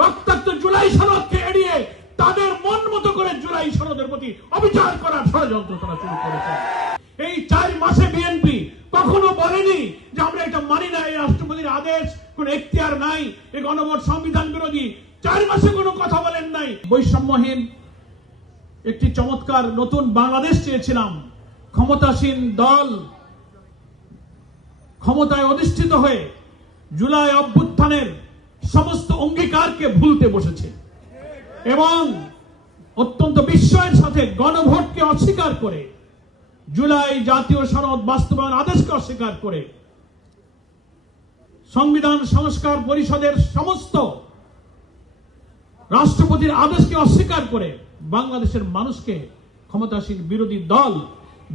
রক্তাক্ত জুলাই সনদকে এড়িয়ে তাদের মন মতো করে জুলাই সনদের প্রতি অবিচার করার ষড়যন্ত্র তারা শুরু করেছে। এই 4 মাসে বিএনপি কখনো বলেনি যে আমরা এটা মানি না, এই রাষ্ট্রপতির আদেশ কোন এখতিয়ার নাই, এই গণভোট সংবিধান বিরোধী। 4 মাসে কোনো কথা বলেন নাই। বৈষম্যহীন একটি চমৎকার নতুন বাংলাদেশ চেয়েছিলাম। ক্ষমতাসীন দল ক্ষমতায় অধিষ্ঠিত হয়ে জুলাই অভ্যুত্থানের সমস্ত অঙ্গীকারকে ভুলতে বসেছে এবং অত্যন্ত বিস্ময়ের সাথে গণভোটকে অস্বীকার করে, জুলাই জাতীয় সনদ বাস্তবায়ন আদেশকে অস্বীকার করে, সংবিধান সংস্কার পরিষদের সমস্ত রাষ্ট্রপতির আদেশকে অস্বীকার করে বাংলাদেশের মানুষকে ক্ষমতাসীন বিরোধী দল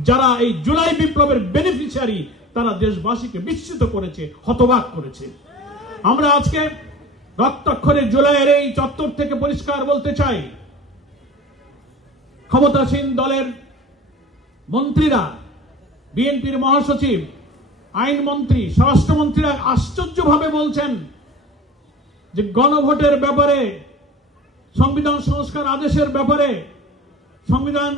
যারা এই জুলাই বিপ্লবের বেনিফিশিয়ারি তারা দেশবাসীকে বিস্মিত করেছে, হতবাক করেছে। আমরা আজকে রক্তাক্ষরে জুলাইয়ের এই চত্বর থেকে পরিষ্কার বলতে চাই, ক্ষমতাসীন দলের মন্ত্রীরা, বিএনপির মহাসচিব, আইনমন্ত্রী, স্বরাষ্ট্রমন্ত্রীরা আশ্চর্যভাবে বলছেন যে গণভোটের ব্যাপারে, সংবিধান সংস্কার আদেশের ব্যাপারে, সংবিধান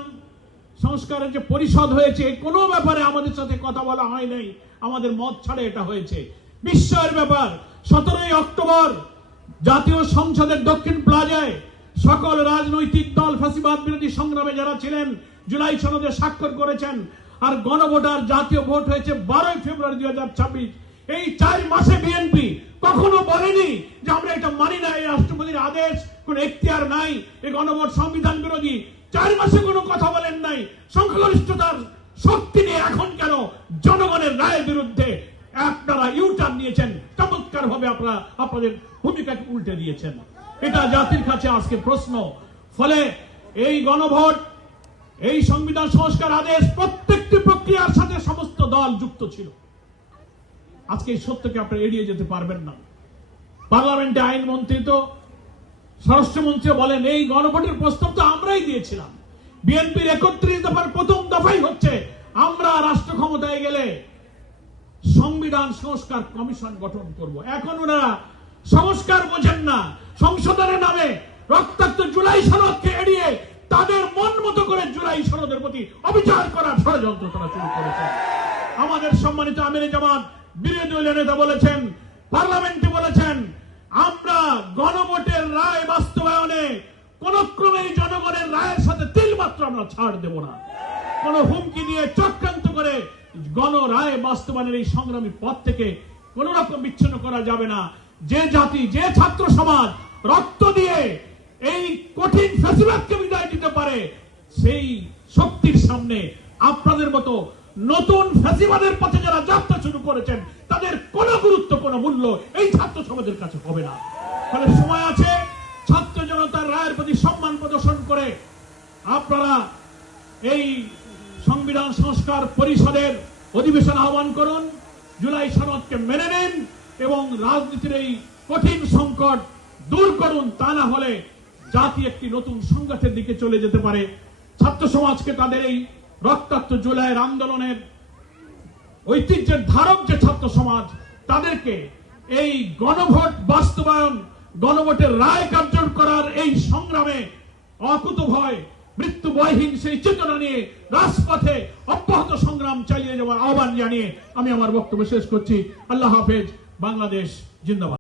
সংস্কারের যে পরিষদ হয়েছে কোনো ব্যাপারে আমাদের সাথে কথা বলা হয় নাই, আমাদের মত ছাড়ে এটা হয়েছে। বিস্ময়ের ব্যাপার, 17ই অক্টোবর জাতীয় সংসদের দক্ষিণ প্লাজায় সকল রাজনৈতিক দল ফ্যাসিবাদ বিরোধী সংগ্রামে যারা ছিলেন জুলাই সনদে স্বাক্ষর করেছেন, আর গণভোটার জাতীয় ভোট হয়েছে 12ই ফেব্রুয়ারি 2026। এই 4 মাসে বিএনপি কখনো বলেনি যে আমরা এটা মানি না, এই রাষ্ট্রপতির আদেশ কোন এখতিয়ার নাই, এই গণভোট সংবিধান বিরোধী। 4 মাসে কোনো কথা বলেন নাই। সংখ্যাগরিষ্ঠতার শক্তি নিয়ে এখন কেন জনগণের রায়ের বিরুদ্ধে আপনারা ইউটার্ন নিয়েছেন? চমৎকার ভাবে আপনারা আপনাদের ভূমিকাকে উল্টে দিয়েছেন। এটা জাতির কাছে আজকে প্রশ্ন। ফলে এই গণভোট, এই সংবিধান সংস্কার আদেশ প্রত্যেকটি প্রক্রিয়ার সাথে সমস্ত দল যুক্ত ছিল। আজকে এই সত্যকে আপনারা এড়িয়ে যেতে পারবেন না। পার্লামেন্টে আইনমন্ত্রী তো, স্বরাষ্ট্রমন্ত্রী বলেন এই গণভোটের প্রস্তাব তো আমরাই দিয়েছিলাম। বিএনপির 31 দফার প্রথম দফাই হচ্ছে আমরা রাষ্ট্র ক্ষমতায় গেলে সংবিধান সংস্কার কমিশন গঠন করব। এখন ওনারা সংস্কার বোঝেন না, সংশোধনের নামে রক্তাক্ত জুলাই সনদকে এড়িয়ে তাদের মন মতো করে জুলাই সনদের প্রতি অবিচার করার ষড়যন্ত্র তারা শুরু করেছে। আমাদের সম্মানিত আমিরে জামাত বিরোধী দলীয় নেতা বলেছেন, পার্লামেন্টে বলেছেন, আমরা গণভোটের রায় বাস্তবায়নে কোন ক্রমেই জনগণের রায়ের সাথে তিলমাত্র আমরা ছাড় দেব না। কোন হুমকি দিয়ে চক্রান্ত করে গণ রায় বাস্তবায়নের এই সংগ্রামী পথ থেকে কোন রকম বিচ্ছিন্ন করা যাবে না। যে জাতি, যে ছাত্র সমাজ রক্ত দিয়ে এই কঠিন ফ্যাসিবাদকে বিদায় দিতে পারে, সেই শক্তির সামনে আপনাদের মতো নতুন ফ্যাসিবাদের পথে যারা যাত্রা শুরু করেছেন তাদের কোনো গুরুত্ব, কোনো মূল্য এই ছাত্র সমাজের কাছে হবে না। ফলে সময় আছে, ছাত্র জনতার রায়ের প্রতি সম্মান প্রদর্শন করে আপনারা এই সংবিধান সংস্কার পরিষদের অধিবেশন আহ্বান করুন, জুলাই সনদকে মেনে নিন এবং রাজনীতির এই কঠিন সংকট দূর করুন। তা না হলে জাতি একটি নতুন সংঘাতের দিকে চলে যেতে পারে। ছাত্র সমাজকে তাদের এই রক্তাক্ত জুলাইয়ের আন্দোলনের ঐতিহ্যের ধারক যে ছাত্র সমাজ, তাদেরকে এই গণভোট বাস্তবায়ন, গণভোটের রায় কার্যকর করার এই সংগ্রামে অকুতোভয় মৃত্যু ভয়হীন সেই চেতনা নিয়ে রাজপথে অব্যাহত সংগ্রাম চালিয়ে যাওয়ার আহ্বান জানিয়ে আমি আমার বক্তব্য শেষ করছি। আল্লাহ হাফেজ। বাংলাদেশ জিন্দাবাদ।